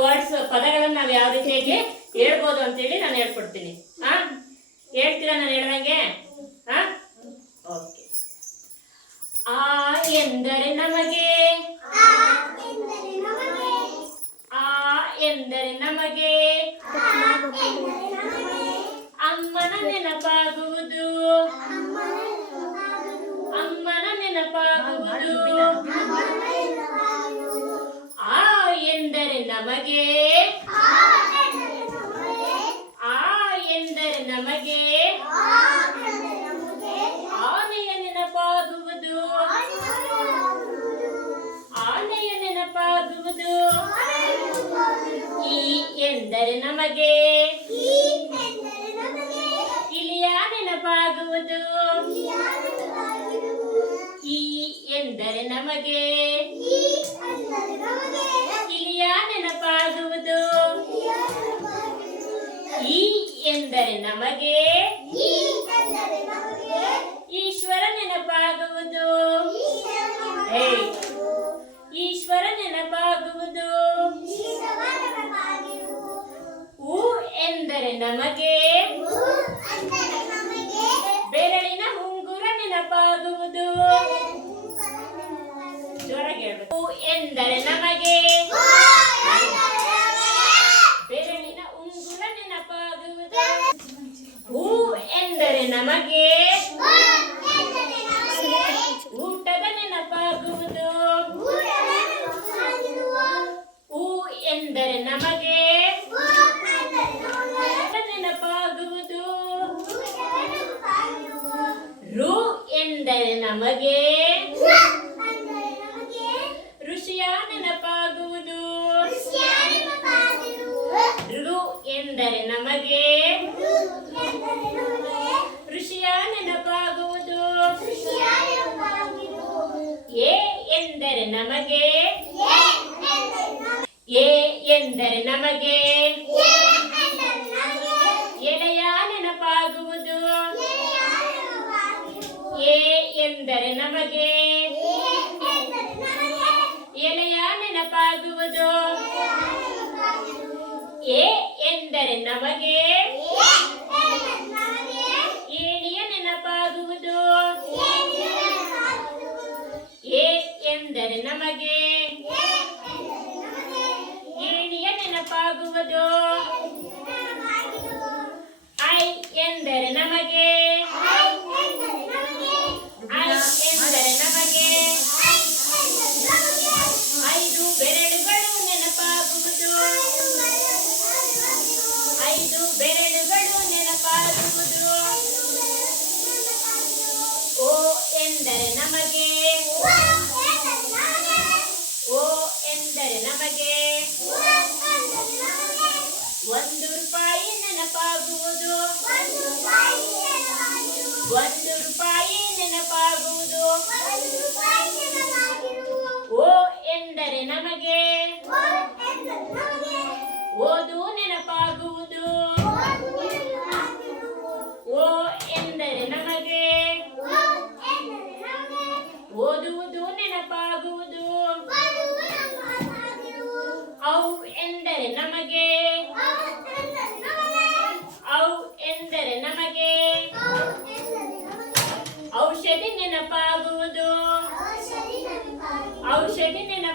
Words ಪದಗಳನ್ನು ನಾವು ಯಾವ ರೀತಿಯಾಗಿ ಹೇಳ್ಬೋದು ಅಂತೇಳಿ ನಾನು ಹೇಳ್ಕೊಡ್ತೀನಿ. ಹೇಳ್ತೀರಾ ನಾನು ಹೇಳ್ದಂಗೆ? ಓಕೆ. ಆ ಎಂದರೆ ನಮಗೆ, ಆ ಎಂದರೆ ನಮಗೆ ಅಮ್ಮನ ನೆನಪಾಗುವುದು, ಅಮ್ಮನ ನೆನಪಾಗುವುದು. ಆ ಎಂದರೆ ನಮಗೆ, ಆ ಎಂದರೆ ನಮಗೆ ಆನೆಯ ನೆನಪಾಗುವುದು, ಆನೆಯ ನೆನಪಾಗುವುದು. ಈ ಎಂದರೆ ನಮಗೆ ಇಲಿಯ ನೆನಪಾಗುವುದು, ಈ ಎಂದರೆ ನಮಗೆ ಇಲಿಯ ನೆನಪಾಗುವುದು. ಈ ಎಂದರೆ ನಮಗೆ ಈಶ್ವರ ನೆನಪಾಗುವುದು, ಈಶ್ವರ ನೆನಪಾಗುವುದು. ಉ ಎಂದರೆ ನಮಗೆ ಬೆರಳಿನ ಉಂಗುರ ನೆನಪಾಗುವುದು, ಜೋರಾಗಿ ಹೇಳ್ಬೇಕು. ಉ ಎಂದರೆ ನಮಗೆ ಬೆರಳಿನ ಉಂಗುರ ನೆನಪಾಗುವುದು. ಉ ಎಂದರೆ ನಮಗೆ ಊಟದ ನೆನಪಾಗುವುದು, ಉ ಎಂದರೆ ನಮಗೆ ನೆನಪಾಗುವುದು. ರು ಎಂದರೆ ನಮಗೆ ಋಷಿಯ ನೆನಪಾಗುವುದು, ರು ಎಂದರೆ ನಮಗೆ ಋಷಿಯ ನೆನಪಾಗುವುದು. ಎ ಎಂದರೆ ನಮಗೆ, ಎ ಎಂದರೆ ನಮಗೆ ಎಲೆಯ ನೆನಪಾಗುವುದು, ಎ ಎಂದರೆ ನಮಗೆ ಎಲೆಯ ನೆನಪಾಗುವುದು. ಎ ಎಂದರೆ ನಮಗೆ ಏಣಿಯ ನೆನಪಾಗುವುದು, ಎ ಎಂದರೆ ನಮಗೆ ಏಣಿಯ ನೆನಪಾಗುವುದು. ಐ ಎಂದರೆ ನಮಗೆ, ಐ ಎಂದರೆ ನಮಗೆ 5 ಬೆರಳುಗಳು ನೆನಪಾಗುವುದು, 5 ಬೆರಳುಗಳು ನೆನಪಾಗುವುದು. ಓ ಎಂದರೆ ನಮಗೆ, ಓ ಎಂದರೆ ನಮಗೆ 1 ರೂಪಾಯಿ ನೆನಪಾಗುವುದು, 1 ರೂಪಾಯಿ ನೆನಪಾಗುವುದು. ಓ ಎಂದರೆ ನಮಗೆ ಓದು ನೆನಪಾಗುವುದು, ಓ ಎಂದರೆ ನಮಗೆ ಓದುವುದು ನೆನಪಾಗುವುದು. ಔ ಎಂದರೆ ನಮಗೆ, ಔ ಎಂದರೆ ನಮಗೆ ಔಷಧಿ ನೆನಪಾಗುವುದು, ಔಷಧಿ ನೆನಪಾಗುವುದು.